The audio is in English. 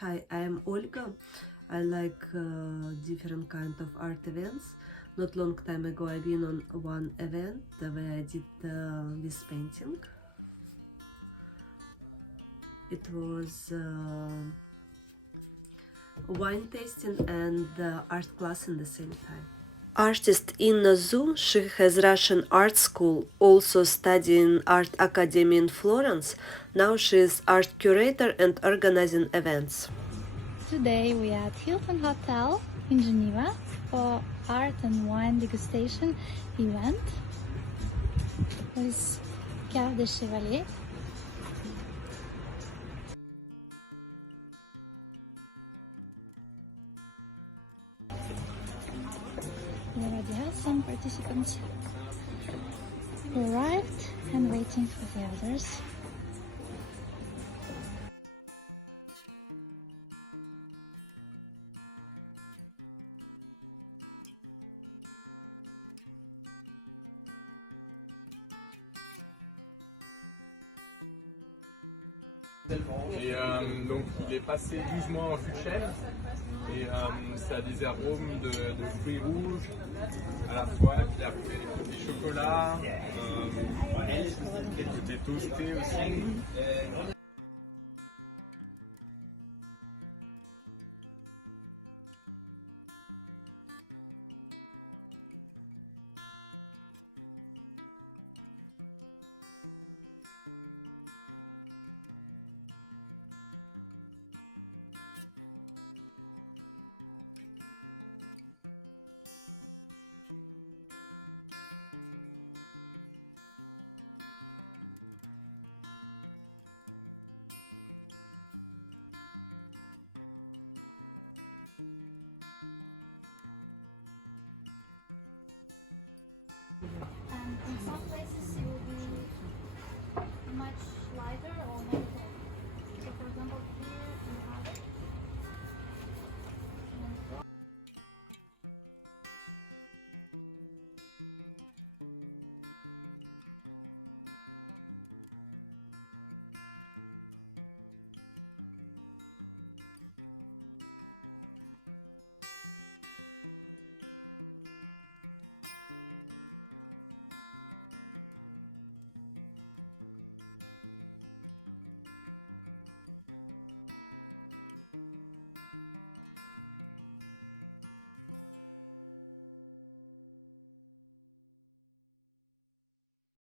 Hi, I am Olga. I like different kind of art events. Not long time ago I've been on one event where I did this painting. It was wine tasting and art class in the same time. Artist Inna Zu, she has Russian art school, also studying art academy in Florence. Now she is art curator and organizing events. Today we are at Hilton Hotel in Geneva for art and wine degustation event with Cave de Chevalier. We already have some participants who arrived and waiting for the others. Et donc il est passé 12 mois en fût de chêne et ça a des arômes de fruits rouges à la fois, puis après côté chocolat, côté toasté aussi.